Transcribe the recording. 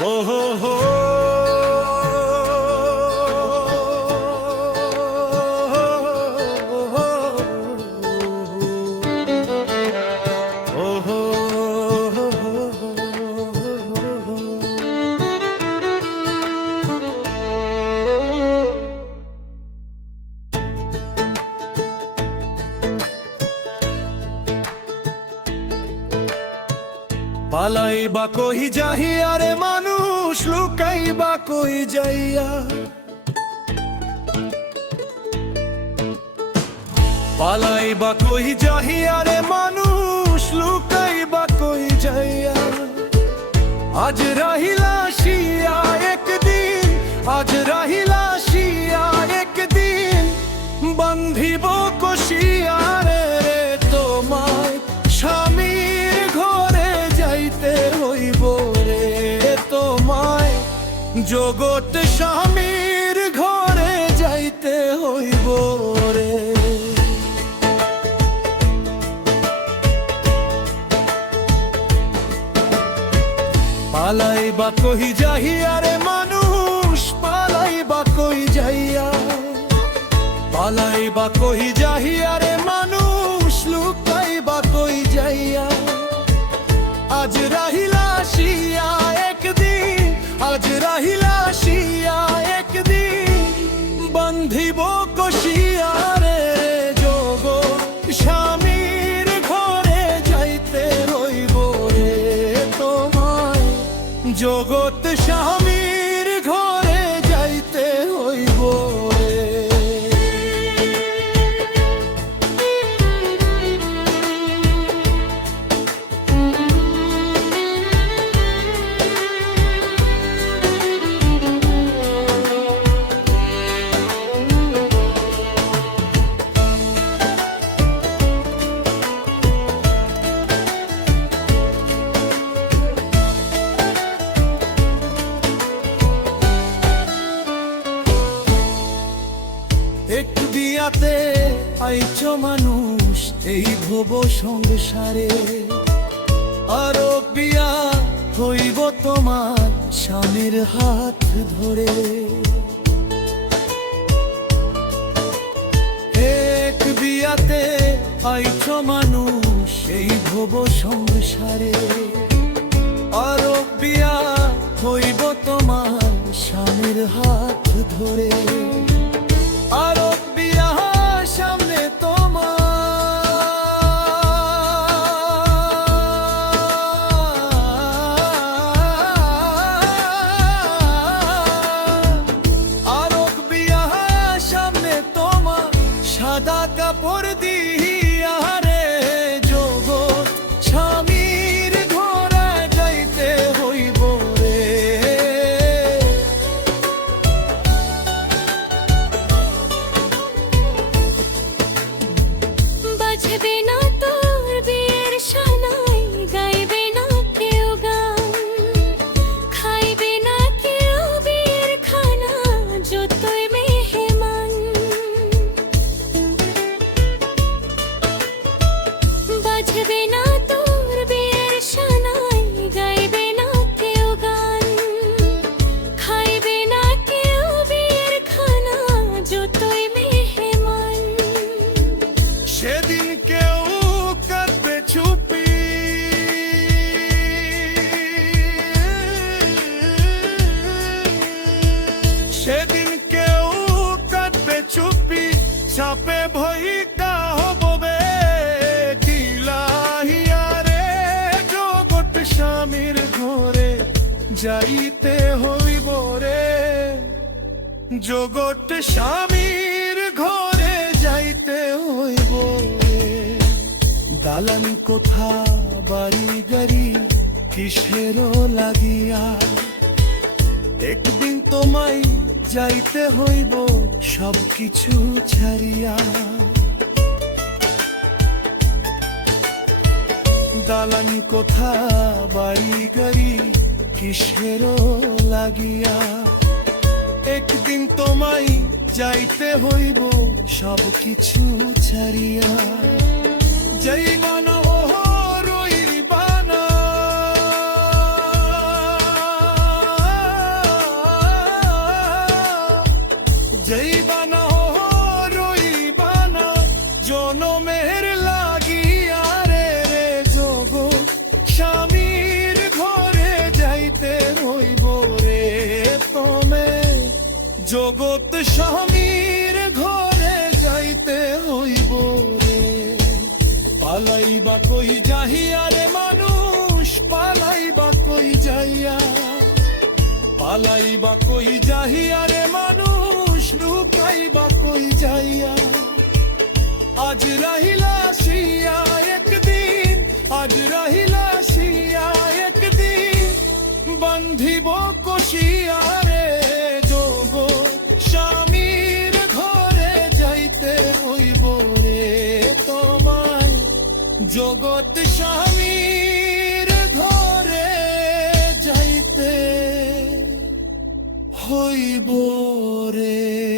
ও হো হো পালাইবা কই যাহিয়া রে মানুষ লুকাইবা কই যাইয়া পালাইবা কই যাহিয়া রে মানুষ লুকাইবা কই যাইয়া আজ রাহিলা শিয়া একদিন আজ রাহিলা শিয়া একদিন বান্ধিব কষিয়া রে তোমায় স্বামীর ঘরে যাইতে হইব রে তোমায় জগৎ স্বামীর ঘরে যাইতে হইব রে পালাইবা কই যাহিয়া রে মানুষ পালাইবা কই যাইয়া পালাইবা কই যাহিয়া রে মানুষ লুকাইবা কই যাইয়া আজ রাহিলা শিয়া একদিন আজ রাহিলা শিয়া একদিন বান্ধিব কষিয়া রে জগৎ স্বামীর ঘরে যাইতে হইব রে তোমায় জগৎ স্বামীর ঘরে যাইতে হইব রে এক বিয়াতে আইছ মানুষ এই ভব সংসারে আরো বিয়া হইব তোমার স্বামীর হাত ধরে এক বিয়াতে আইছ মানুষ এই ভব সংসারে আরো বিয়া হইব তোমার স্বামীর হাত ধরে আরব বিয়া সামনে তোমার আরব বিয়া সামনে তোমার সাদা কাপড় দিয়া রে জগৎ স্বামীর ঘরে যাইতে হইব রে বাজবে না তোর বিয়ের সানাই গাইবে না কেউ গান খাইবে না কেউ বিয়ের খানা যতই মেহমান বাজবে না তোর বিয়ের সানাই গাইবে না কেউ গান খাইবে না কেউ বিয়ের খানা যতই মেহমান সেদিন কেউ কাঁদবে চুপি সেদিন কেউ কাঁদবে চুপি চাপে ভইকা হববে কিলাহিয়া রে জগৎ স্বামীর ঘরে যাইতে হইব রে জগৎ স্বামীর ঘরে যাইতে হইব রে দালান কোঠা বাড়ি গাড়ি কিসেরও লাগিয়া একদিন তোমায় যাইতে হইব সব কিছু ছাড়িয়া দালান কোঠা বাড়ি গাড়ি কিসেরও লাগিয়া একদিন তোমায় যাইতে হইব সব কিছু ছাড়িয়া যাইবা না রইবা না জগৎ স্বামীর ঘরে যাইতে হইব রে, পালাইবা কই যাহিয়া রে মানুষ, পালাইবা কই যাইয়া, পালাইবা কই যাহিয়া রে মানুষ, লুকাইবা কই যাইয়া। আজ রহিলা শিয়া একদিন, আজ রহিলা শিয়া একদিন, বান্ধিব কষিয়া রে, যোগ স্বামীর ঘরে যাইতে হইব রে তোমায়, জগৎ স্বামীর ঘরে যাইতে হইব রে।